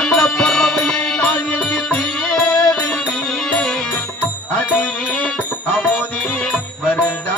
அந்த பறவையை நான் அமோதி வரத